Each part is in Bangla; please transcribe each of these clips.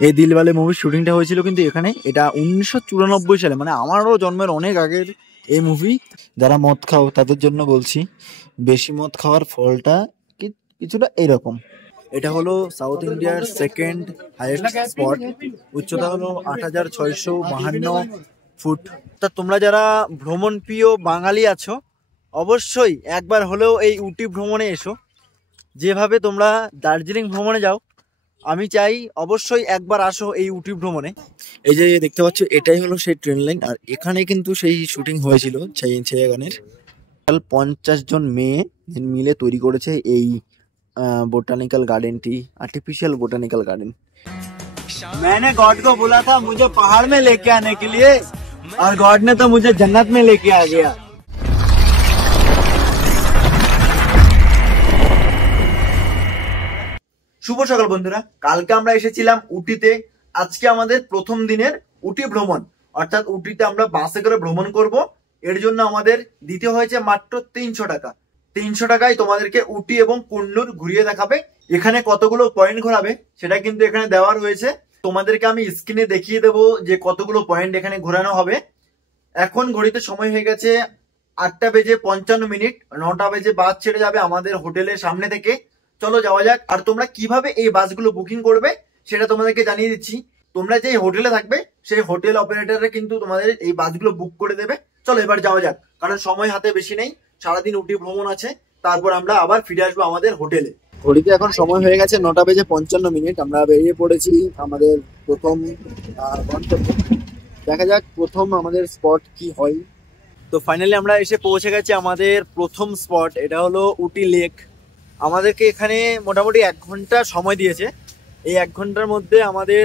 এই দিলওয়ালে মুভির শুটিংটা হয়েছিল কিন্তু এখানে, এটা 1994 সালে, মানে আমারও জন্মের অনেক আগের এই মুভি। যারা মদ খাও তাদের জন্য বলছি, বেশি মদ খাওয়ার ফলটা কিছুটা এরকম। এটা হলো সাউথ ইন্ডিয়ার সেকেন্ড হাইয়েস্ট স্পট, উচ্চতা হলো 8652 ফুট। তা তোমরা যারা ভ্রমণ প্রিয় বাঙালি আছো, অবশ্যই একবার হলেও এই উটি ভ্রমণে এসো। যেভাবে তোমরা দার্জিলিং ভ্রমণে যাও, আমি চাই অবশ্যই একবার আসো এই উটি ভ্রমণে। এই যে দেখতে পাচ্ছ, এটাই হলো সেই ট্রেন লাইন, আর এখানে কিন্তু সেই শুটিং হয়েছিল ছায়া গানের। 50 জন মেয়ে মিলে তৈরি করেছে এই botanical garden tea, artificial botanical garden. मैंने गॉड को बोला था मुझे पहाड़ में लेके आने के लिए, और गॉड ने तो मुझे जन्नत में लेके आ गया। শুভ সকাল বন্ধুরা, কালকে আমরা এসেছিলাম উটিতে। আজকে আমাদের প্রথম দিনের উটি ভ্রমণ, অর্থাৎ উটিতে আমরা বাসে করে ভ্রমণ করব। এর জন্য আমাদের দিতে হয়েছে মাত্র 300 টাকা। 300 টাকায় তোমাদেরকে উটি এবং কুন্নুর ঘুরিয়ে দেখাবে। এখানে কতগুলো পয়েন্ট ঘোরাবে সেটা কিন্তু এখানে দেওয়া রয়েছে। তোমাদেরকে আমি স্ক্রিনে দেখিয়ে দেবো যে কতগুলো পয়েন্ট এখানে ঘোরানো হবে। এখন ঘড়িতে সময় হয়ে গেছে 8:55। 9টা বেজে বাস ছেড়ে যাবে আমাদের হোটেলের সামনে থেকে। চলো যাওয়া যাক। আর তোমরা কিভাবে এই বাসগুলো বুকিং করবে সেটা তোমাদেরকে জানিয়ে দিচ্ছি। তোমরা যে হোটেলে থাকবে সেই হোটেল অপারেটররা কিন্তু তোমাদের এই বাসগুলো বুক করে দেবে। চলো এবার যাওয়া যাক, কারণ সময় হাতে বেশি নেই, সারাদিন উটি ভ্রমণ আছে। তারপর আমরা আবার ফিরে আসবো আমাদের হোটেলে। ঘড়িতে এখন সময় হয়ে গেছে 9:55। আমরা বেরিয়ে পড়েছি আমাদের প্রথম গন্তব্য। দেখা যাক প্রথম আমাদের স্পট কি হয়। তো ফাইনালি আমরা এসে পৌঁছে গেছি আমাদের প্রথম স্পট, এটা হলো উটি লেক। আমাদেরকে এখানে মোটামুটি 1 ঘন্টা সময় দিয়েছে। এই 1 ঘন্টার মধ্যে আমাদের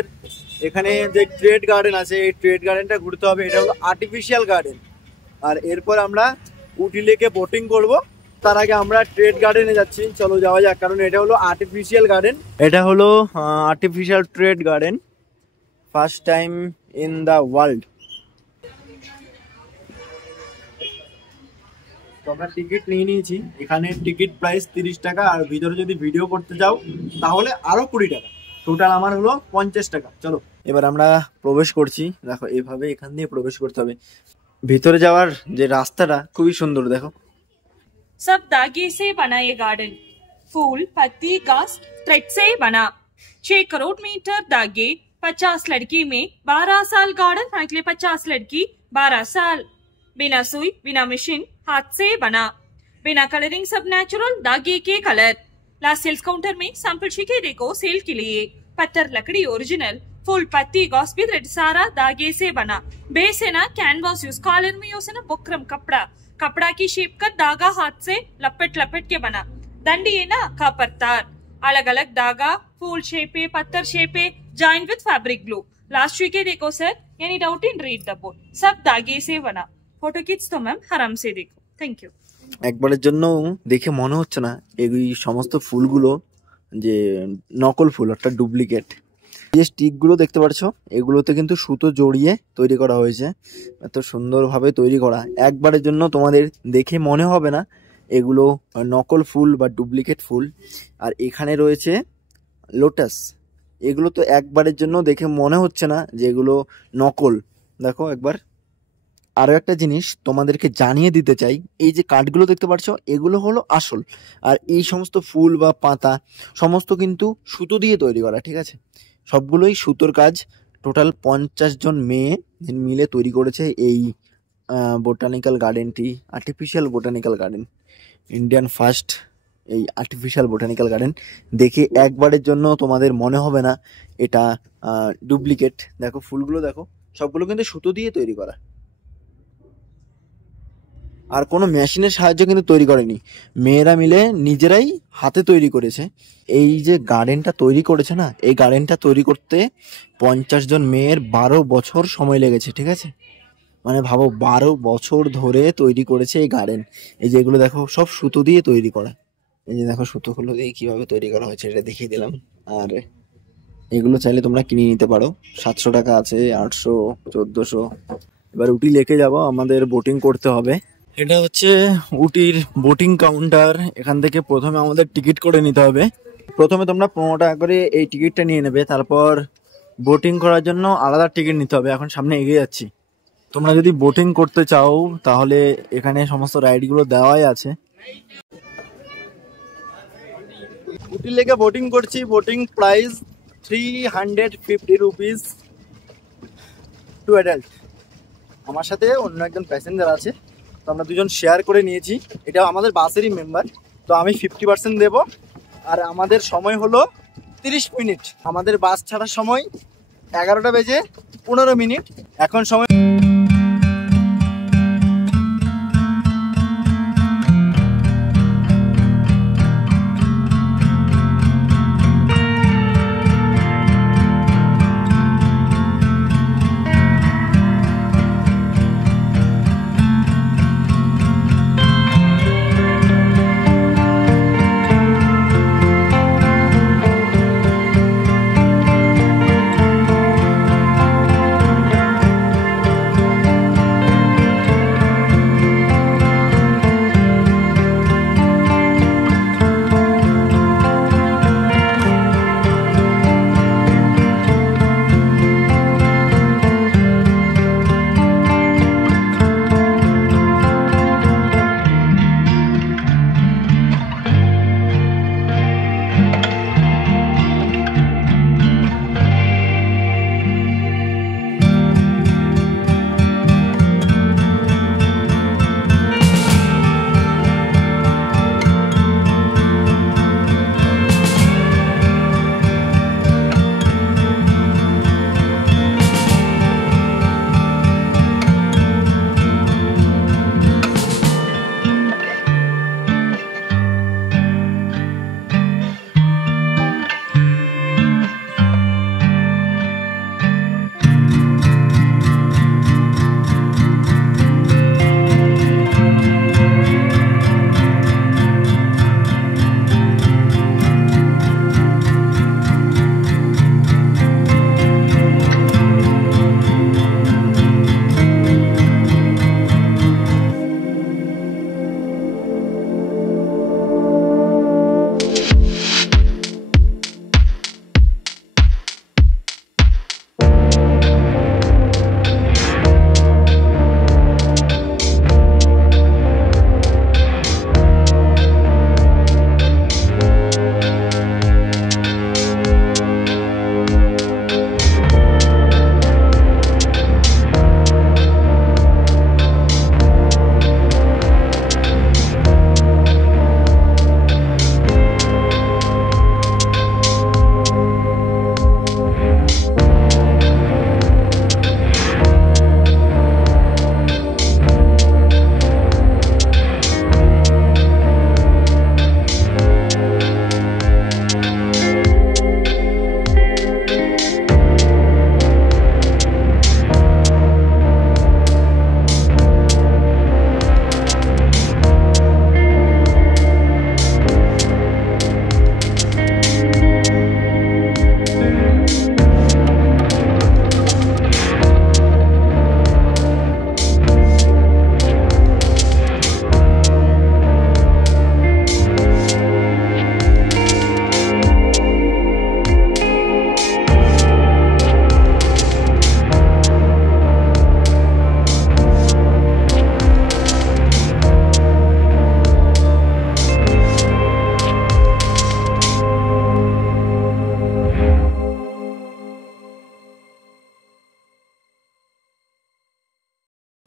এখানে যে ট্রেড গার্ডেন আছে, এই ট্রেড গার্ডেনটা ঘুরতে হবে। এটা হলো আর্টিফিশিয়াল গার্ডেন। আর এরপর আমরা উটি লেকে বোটিং করব। তার আগে আমরা ট্রেড গার্ডেনে যাচ্ছি, চলো যাওয়া যাক, কারণ এটা হলো আর্টিফিশিয়াল গার্ডেন। এটা হলো artificial trade garden, first time in the world. তো আমরা টিকিট নিয়ে নিয়েছি। এখানে টিকিট প্রাইস 30 টাকা, আর ভিতরে যদি ভিডিও করতে যাও তাহলে আরো 20 টাকা। টোটাল আমার হলো 50 টাকা। চলো এবার আমরা প্রবেশ করছি। দেখো এইভাবে এখান দিয়ে প্রবেশ করতে হবে। ভিতরে যাওয়ার যে রাস্তাটা খুবই সুন্দর, দেখো। सब धागे से बना ये गार्डन, फूल पत्ती घास थ्रेड से बना। 6 करोड़ मीटर धागे, 50 लड़की में 12 साल गार्डन, अगले 50 लड़की 12 साल। बिना सुई बिना मशीन हाथ से बना, बिना कलरिंग सब नेचुरल धागे के कलर। लास्ट सेल्स काउंटर में सैंपल शिके देखो सेल के लिए। पत्थर लकड़ी ओरिजिनल, फूल पत्ती घास भी थ्रेड सारा धागे से बना। बेस है ना कैनवास यूज, कॉलर में यूज है ना बुकरम कपड़ा, कपड़ा की शेप का धागा हाथ से लपेट लपेट के बना। दंडी है ना कापर तार, अलग अलग धागा फूल शेप है पत्थर शेप है, joint with fabric glue. Last week देखो sir, any doubt in read the board, सब धागे से बना। फोटो खींच तो मैम आराम से देखो, थैंक यू। একবারের জন্য দেখে মনে হচ্ছে না এই সমস্ত ফুলগুলো যে নকল ফুল, অর্থাৎ ডুপ্লিকেট। যে স্টিক গুলো দেখতে পাচ্ছ, এগুলোতে কিন্তু সুতো জড়িয়ে তৈরি করা হয়েছে। এত সুন্দরভাবে তৈরি করা, একবারের জন্য তোমাদের দেখে মনে হবে না এগুলো নকল ফুল বা ডুপ্লিকেট ফুল। আর এখানে রয়েছে লোটাস, এগুলো তো একবারের জন্য দেখে মনে হচ্ছে না যে এগুলো নকল। দেখো একবার। আরো একটা জিনিস তোমাদেরকে জানিয়ে দিতে চাই, এই যে কাঠগুলো দেখতে পাচ্ছ, এগুলো হলো আসল। আর এই সমস্ত ফুল বা পাতা সমস্ত কিন্তু সুতো দিয়ে তৈরি করা, ঠিক আছে? সবগুলোই সুতোর কাজ। টোটাল 50 জন মেয়ে মিলে তৈরি করেছে এই বোটানিক্যাল গার্ডেনটি, artificial botanical garden, Indian first এই আর্টিফিশিয়াল বোটানিক্যাল গার্ডেন। দেখে একবারের জন্য তোমাদের মনে হবে না এটা ডুপ্লিকেট। দেখো ফুলগুলো দেখো, সবগুলো কিন্তু সুতো দিয়ে তৈরি করা, আর কোনো মেশিনের সাহায্য কিন্তু তৈরি করেনি। মেয়েরা মিলে নিজেরাই হাতে তৈরি করেছে। এই যে গার্ডেনটা তৈরি করেছে না, এই গার্ডেনটা তৈরি করতে 50 জন মেয়ের 12 বছর সময় লেগেছে, ঠিক আছে? মানে ভাবো 12 বছর ধরে তৈরি করেছে এই গার্ডেন। এই যে এগুলো দেখো, সব সুতো দিয়ে তৈরি করা। এই যে দেখো সুতোগুলো দিয়ে কিভাবে তৈরি করা হয়েছে এটা দেখিয়ে দিলাম। আর এগুলো চাইলে তোমরা কিনে নিতে পারো, 700 টাকা আছে, 800, 1400। এবার উটি লেকে যাবো, আমাদের বোটিং করতে হবে। এটা হচ্ছে উটির বোটিং কাউন্টার। এখান থেকে প্রথমে আমাদের টিকিট করে নিতে হবে। প্রথমে তোমরা 15 টাকা করে এই টিকিটটা নিয়ে নেবে, তারপর বোটিং করার জন্য আলাদা টিকিট নিতে হবে। এখন সামনে এগিয়ে যাচ্ছি। তোমরা যদি বোটিং করতে চাও তাহলে এখানে সমস্ত রাইডগুলো দেওয়াই আছে। উটি লেকে বোটিং করছি। Boating price 350 rupees two adult. আমার সাথে অন্য একজন প্যাসেঞ্জার আছে, তো আমরা দুজন শেয়ার করে নিয়েছি। এটা আমাদের বাসেরই মেম্বার, তো আমি 50% দেবো। আর আমাদের সময় হলো 30 মিনিট। আমাদের বাস ছাড়ার সময় 11টা বেজে 15 মিনিট। এখন সময়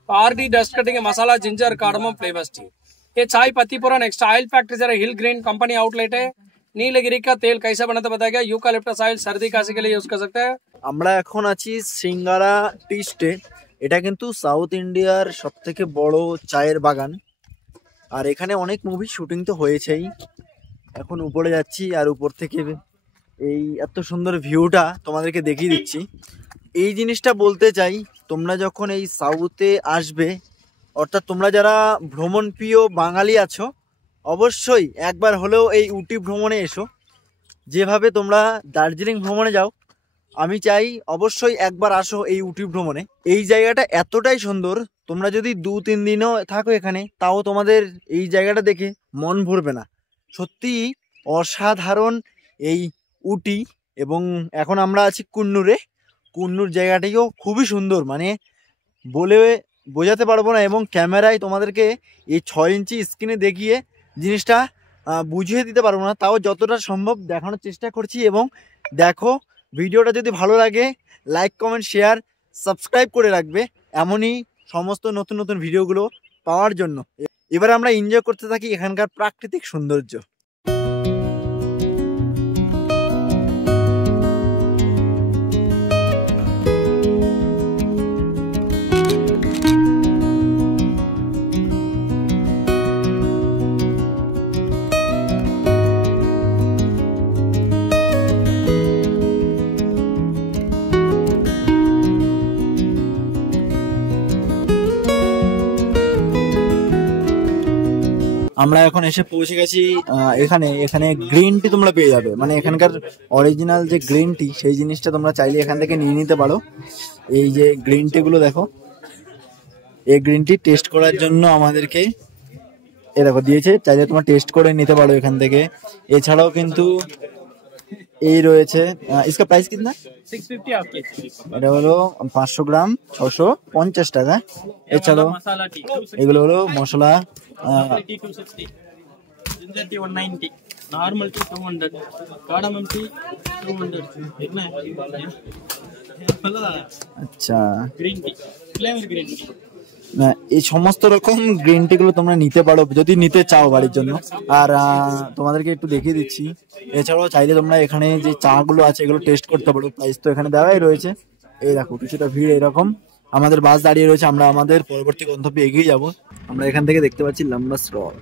RD dust cutting masala ginger cardamom flavors tea. ये चाय पत्ती पूरा नेक्स्ट ऑयल फैक्ट्री जरा हिल ग्रीन कंपनी आउटलेट है। नीलगिरी का तेल कैसा बनाता बताएगा। यूकालिप्टस ऑयल सर्दी खांसी के लिए यूज कर सकते हैं। আমরা এখন আছি সিঙ্গারা টি স্টে। এটা কিন্তু সাউথ ইন্ডিয়ার সবথেকে বড় চায়ের বাগান। আর এখানে অনেক মুভি শুটিং তো হয়েছেই। এখন উপরে যাচ্ছি আর উপর থেকে এই এত সুন্দর ভিউটা তোমাদেরকে দেখিয়ে দিচ্ছি। এই জিনিসটা বলতে চাই, তোমরা যখন এই সাউথে আসবে, অর্থাৎ তোমরা যারা ভ্রমণ প্রিয় বাঙালি আছো, অবশ্যই একবার হলেও এই উটি ভ্রমণে এসো। যেভাবে তোমরা দার্জিলিং ভ্রমণে যাও, আমি চাই অবশ্যই একবার আসো এই উটি ভ্রমণে। এই জায়গাটা এতটাই সুন্দর, তোমরা যদি 2-3 দিনও থাকো এখানে, তাও তোমাদের এই জায়গাটা দেখে মন ভরবে না। সত্যি অসাধারণ এই উটি। এবং এখন আমরা আছি কুন্নুরে। কুন্নুর জায়গাটিও খুবই সুন্দর, মানে বলে বোঝাতে পারবো না, এবং ক্যামেরায় তোমাদেরকে এই 6 ইঞ্চি স্ক্রিনে দেখিয়ে জিনিসটা বুঝিয়ে দিতে পারবো না, তাও যতটা সম্ভব দেখানোর চেষ্টা করছি। এবং দেখো, ভিডিওটা যদি ভালো লাগে লাইক কমেন্ট শেয়ার সাবস্ক্রাইব করে রাখবে এমনই সমস্ত নতুন নতুন ভিডিওগুলো পাওয়ার জন্য। এবার আমরা এনজয় করতে থাকি এখানকার প্রাকৃতিক সৌন্দর্য। আমরা এখন এসে পৌঁছে গেছি এখানে গ্রিন টি তোমরা পেয়ে যাবে, মানে এখানকার অরিজিনাল যে গ্রিন টি সেই জিনিসটা তোমরা চাইলে এখান থেকে নিয়ে নিতে পারো। এই যে গ্রিন টি গুলো দেখো, এই গ্রিন টি টেস্ট করার জন্য আমাদেরকে এ দেখো দিয়েছে, চাইলে তোমরা টেস্ট করে নিতে পারো এখান থেকে। এছাড়াও কিন্তু এই রয়েছে, इसका प्राइस कितना? 650 आपके। এটা হলো 500 গ্রাম 650 টাকা। এছাড়াও এগুলো হলো মশলা, tea 260, ginger tea 190, normal tea 200, cardamom tea 200 कितना है? আচ্ছা, green tea, flavour green tea. এই সমস্ত রকম গ্রিন টি গুলো তোমরা নিতে পারো যদি নিতে চাও বাড়ির জন্য। আর তোমাদেরকে একটু দেখিয়ে দিচ্ছি, এছাড়াও চাইলে তোমরা এখানে যে চা গুলো আছে এগুলো টেস্ট করতে পারো, প্রাইস তো এখানে দেওয়াই রয়েছে। এই দেখো কিছুটা ভিড় এরকম, আমাদের বাস দাঁড়িয়ে রয়েছে, আমরা আমাদের পরবর্তী গন্তব্যে এগিয়ে যাব। আমরা এখান থেকে দেখতে পাচ্ছি লাম্বাস রক।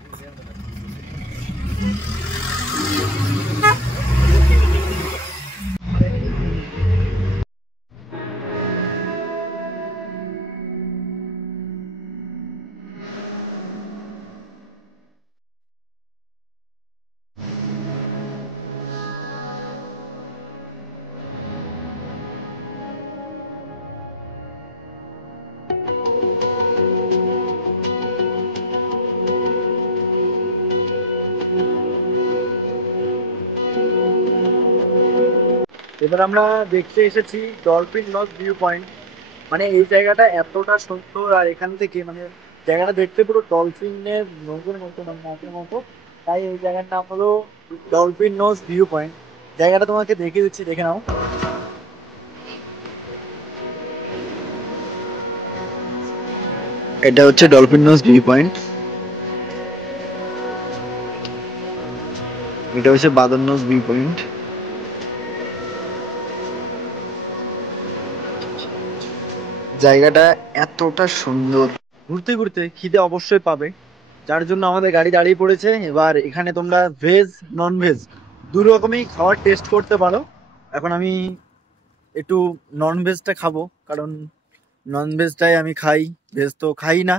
এবার আমরা দেখতে এসেছি ডলফিন লজ ভিউ পয়েন্ট। মানে এই জায়গাটা এতটা সুন্দর, আর এখান থেকে মানে জায়গাটা দেখতে পুরো ডলফিনের নজর মতো, নাচের মতো, তাই এই জায়গার নাম হলো ডলফিন নোজ ভিউ পয়েন্ট। জায়গাটা তোমাকে দেখিয়ে দিচ্ছি, দেখে নাও। এটা হচ্ছে ডলফিন নোজ ভিউ পয়েন্ট, এটা হচ্ছে বাদর নোজ ভিউ পয়েন্ট। জায়গাটা এতটা সুন্দর, ঘুরতে ঘুরতে খিদে অবশ্যই পাবে, যার জন্য আমাদের গাড়ি দাঁড়িয়ে পড়েছে। এবার এখানে তোমরা ভেজ নন ভেজ দু রকমই খাবার টেস্ট করতে পারো। এখন আমি একটু নন ভেজটা খাবো, কারণ নন ভেজটাই আমি খাই, ভেজ তো খাই না।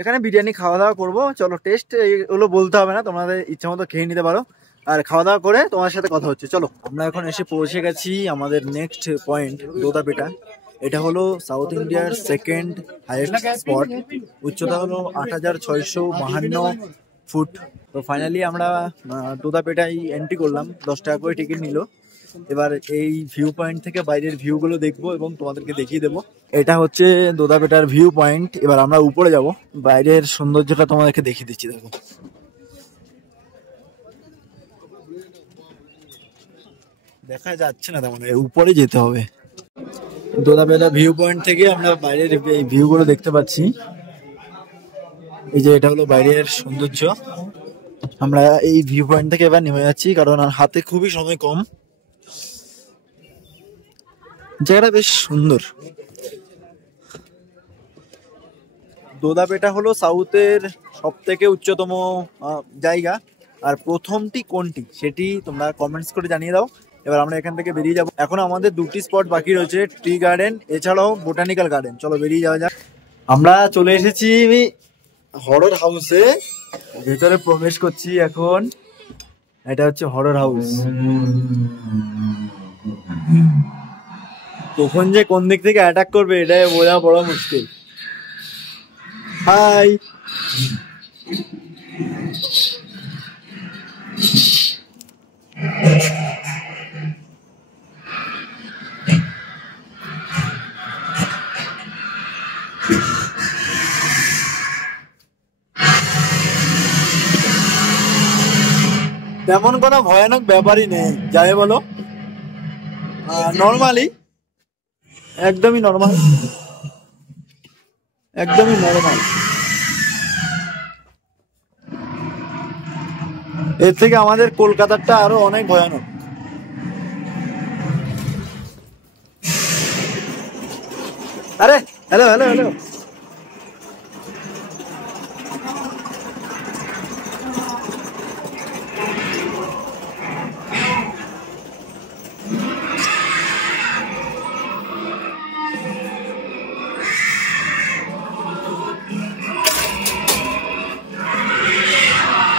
এখানে বিরিয়ানি খাওয়া দাওয়া করবো, চলো টেস্ট এগুলো বলতে হবে না, তোমাদের ইচ্ছা মতো খেয়ে নিতে পারো। আর খাওয়া দাওয়া করে তোমার সাথে কথা হচ্ছে, চলো। আমরা এখন এসে পৌঁছে গেছি আমাদের নেক্সট পয়েন্ট দোদাপেটা। এটা হলো সাউথ ইন্ডিয়ার সেকেন্ড হাইয়েস্ট স্পট, উচ্চতা হলো 8652 ফুট। তো ফাইনালি আমরা দোদাপেটায় এন্ট্রি করলাম, 10 টাকা করে টিকিট নিল। এবার এই ভিউ পয়েন্ট থেকে বাইরের ভিউগুলো দেখবো এবং তোমাদেরকে দেখিয়ে দেবো। এটা হচ্ছে দোদাপেটার ভিউ পয়েন্ট। এবার আমরা উপরে যাব, বাইরের সৌন্দর্যটা তোমাদেরকে দেখিয়ে দিচ্ছি। দেখো, দেখা যাচ্ছে না, তেমন উপরে যেতে হবে। দোদাপেটা ভিউ পয়েন্ট থেকে আমরা বাইরের এই ভিউগুলো দেখতে পাচ্ছি। এই যে এটা হলো বাইরের সৌন্দর্য। আমরা এই ভিউ পয়েন্ট থেকে এবার নেমে যাচ্ছি, কারণ হাতে খুবই সময় কম। জায়গাটা বেশ সুন্দর। দোদাপেটা হলো সাউথের সব থেকে উচ্চতম জায়গা। আর প্রথমটি কোনটি সেটি তোমরা কমেন্টস করে জানিয়ে দাও। এবার আমরা এখান থেকে বেরিয়ে যাব। এখন আমাদের দুটি স্পট বাকি রয়েছে, ট্রি গার্ডেন এছাড়াও বোটানিক্যাল গার্ডেন। চলো বেরিয়ে যাওয়া যাক। আমরা চলে এসেছি হরর হাউসে, ভেতরে প্রবেশ করছি এখন। এটা হচ্ছে হরর হাউস। কখন যে কোন দিক থেকে অ্যাটাক করবে এটাই বোঝা বড় মুশকিল। হাই, তেমন কোনো ভয়ানক ব্যাপারই নেই, যাই বলো নর্মালি, একদমই নর্মাল, একদমই নর্মাল। এর থেকে আমাদের কলকাতারটা আরো অনেক ভয়ানক। আরে হ্যালো হ্যালো হ্যালো,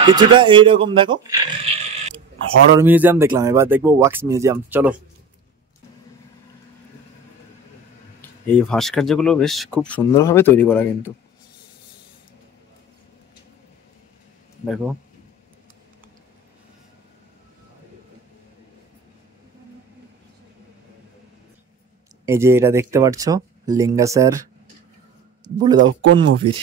কিছুটা এইরকম দেখো। হরর মিউজিয়াম দেখলাম, এবার দেখবো ওয়াক্স মিউজিয়াম। চলো। এই ভাস্কর্যগুলো বেশ খুব সুন্দরভাবে তৈরি করা, কিন্তু দেখো এই যে এটা দেখতে পাচ্ছ, লিঙ্গা স্যার, বলে দাও কোন মুভির?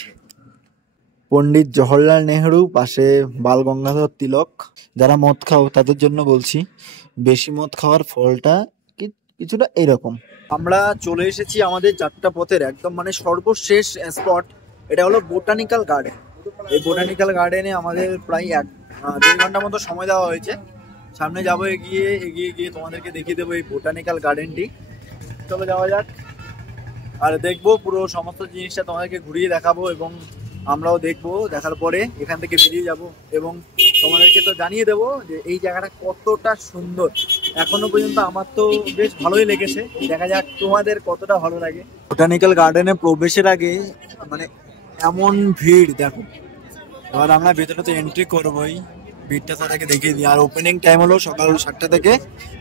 পণ্ডিত জওহরলাল নেহরু, পাশে বাল গঙ্গাধর তিলক। যারা মদ খাও তাদের জন্য বলছি, বেশি মদ খাওয়ার ফলটা কিছুটা এরকম। আমরা চলে এসেছি আমাদের যাত্রা পথের একদম মানে সর্বশেষ স্পট, এটা হলো বোটানিক্যাল গার্ডেন। এই বোটানিক্যাল গার্ডেনে আমাদের প্রায় 1-2 ঘন্টা মতো সময় দেওয়া হয়েছে। সামনে যাবো, এগিয়ে গিয়ে তোমাদেরকে দেখিয়ে দেবো এই বোটানিক্যাল গার্ডেনটি। চলো যাওয়া যাক, আর দেখবো পুরো সমস্ত জিনিসটা তোমাদেরকে ঘুরিয়ে দেখাবো, এবং আমরাও দেখবো। দেখার পরে এখান থেকে বেরিয়ে যাব এবং তোমাদেরকে তো জানিয়ে দেবো যে এই জায়গাটা কতটা সুন্দর। এখনো পর্যন্ত আমার তো বেশ ভালোই লেগেছে, দেখা যাক তোমাদের কতটা ভালো লাগে। বোটানিক্যাল গার্ডেনে প্রবেশের আগে মানে এমন ভিড় দেখো। এবার আমরা ভেতরে তো এন্ট্রি করবোই, ভিড়টা তাদেরকে দেখিয়ে দিই। আর ওপেনিং টাইম হলো সকাল 7টা থেকে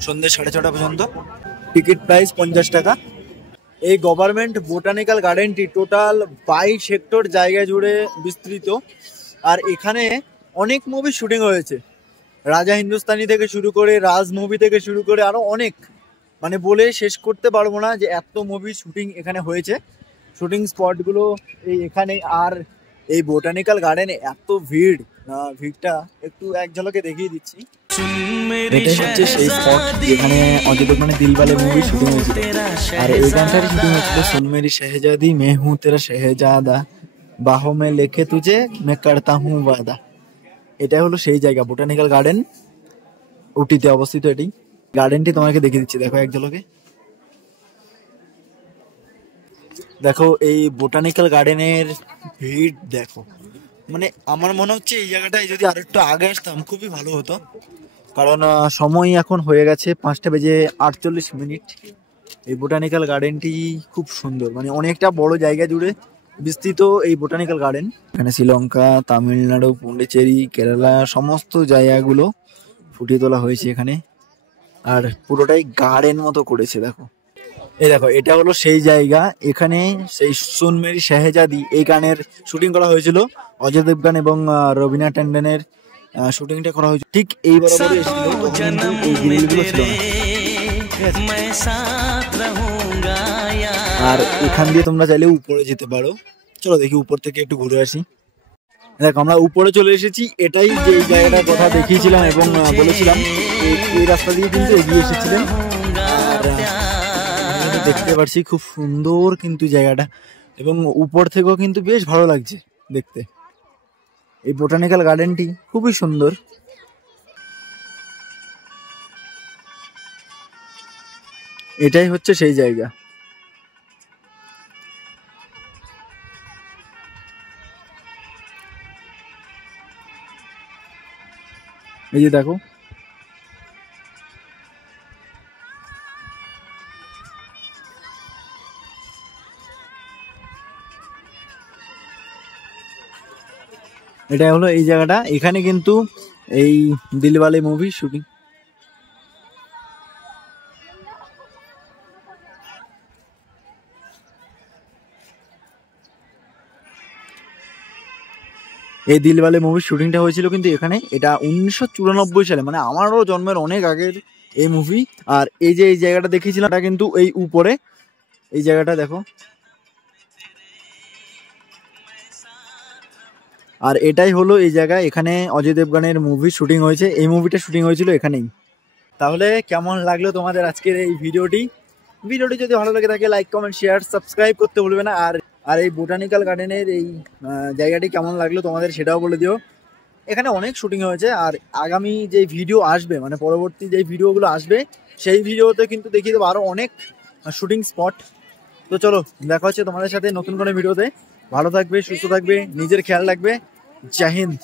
সন্ধ্যে 6:30 পর্যন্ত। টিকিট প্রাইস 50 টাকা। এই গভর্নমেন্ট বোটানিক্যাল গার্ডেনটি টোটাল 22 হেক্টর জায়গা জুড়ে বিস্তৃত। আর এখানে অনেক মুভি শুটিং হয়েছে, রাজা হিন্দুস্তানি থেকে শুরু করে, রাজ মুভি থেকে শুরু করে আরো অনেক, মানে বলে শেষ করতে পারবো না যে এত মুভি শুটিং এখানে হয়েছে। শুটিং স্পটগুলো এই এখানে। আর এই বোটানিক্যাল গার্ডেনে এত ভিড়, ভিড়টা একটু এক ঝলকে দেখিয়ে দিচ্ছি। এটাই হচ্ছে সেই স্পট যেখানে অজয় দেবগনের দিলওয়ালে মুভি শুটিং হয়েছিল। আর এই গানটারই শুটিং হয়েছিল সুন মেরি শেহজাদি মে হুঁ তেরা শেহজাদা, বাহো মে লেখে তুঝে মে করতা হুঁ ওয়াদা। এটা হলো সেই জায়গা, বোটানিক্যাল গার্ডেন, উটিতে অবস্থিত। এটি গার্ডেনটি তোমাকে দেখিয়ে দিচ্ছি, দেখো এক ঝলকে। দেখো এই বোটানিক্যাল গার্ডেনের ভিড় দেখো, মানে আমার মনে হচ্ছে এই জায়গাটায় যদি আর একটু আগে আসতাম খুবই ভালো হতো। কারণ সময় এখন হয়ে গেছে 5:48। এই বোটানিক্যাল গার্ডেনটি খুব সুন্দর, মানে অনেকটা বড় জায়গা জুড়ে বিস্তৃত এই বোটানিক্যাল গার্ডেন। এখানে শ্রীলঙ্কা, তামিলনাড়ু, পন্ডিচেরি, কেরালা সমস্ত জায়গাগুলো ফুটিয়ে তোলা হয়েছে এখানে। আর পুরোটাই গার্ডেন মতো করেছে দেখো। এই দেখো এটা হলো সেই জায়গা, এখানে সেই সুন মেরি শেহজাদি এই গানের শুটিং করা হয়েছিল। অজয় দেবগন এবং রবিনা ট্যান্ডনের শুটিংটা করা হয়েছিল ঠিক এই বরাবরই এসেছিল, এই গ্রিলগুলো ছিল না। আর এখান দিয়ে তোমরা চাইলে উপরে যেতে পারো। চলো দেখি উপর থেকে একটু ঘুরে আসি। দেখো আমরা উপরে চলে এসেছি, এটাই যে জায়গাটার কথা দেখিয়েছিলাম এবং বলেছিলাম এই রাস্তা দিয়ে কিন্তু এগিয়ে এসেছিলেন। আর দেখতে পাচ্ছি খুব সুন্দর কিন্তু জায়গাটা, এবং উপর থেকেও কিন্তু বেশ ভালো লাগছে দেখতে। এই বোটানিক্যাল গার্ডেনটি খুবই সুন্দর। এটাই হচ্ছে সেই জায়গা। এই যে দেখো, এটা হলো এই জায়গাটা, এখানে কিন্তু এই দিলওয়ালে মুভি শুটিং। এই দিলওয়ালে মুভির শুটিংটা হয়েছিল কিন্তু এখানে, এটা 1994 সালে, মানে আমারও জন্মের অনেক আগের এই মুভি। আর এই যে এই জায়গাটা দেখিয়েছিলাম এটা কিন্তু এই উপরে, এই জায়গাটা দেখো। আর এটাই হলো এই জায়গা, এখানে অজয় দেবগানের মুভি শুটিং হয়েছে, এই মুভিটা শুটিং হয়েছিল এখানেই। তাহলে কেমন লাগলো তোমাদের আজকের এই ভিডিওটি? ভিডিওটি যদি ভালো লাগে থাকে লাইক কমেন্ট শেয়ার সাবস্ক্রাইব করতে ভুলবে না। আর এই বোটানিক্যাল গার্ডেনের এই জায়গাটি কেমন লাগলো তোমাদের সেটাও বলে দিও। এখানে অনেক শুটিং হয়েছে, আর আগামী যে ভিডিও আসবে মানে পরবর্তী যে ভিডিওগুলো আসবে সেই ভিডিওতে কিন্তু দেখিয়ে দেবো আরও অনেক শুটিং স্পট। তো চলো দেখা হচ্ছে তোমাদের সাথে নতুন কোনো ভিডিওতে। ভালো থাকবে, সুস্থ থাকবে, নিজের খেয়াল রাখবে। জয় হিন্দ।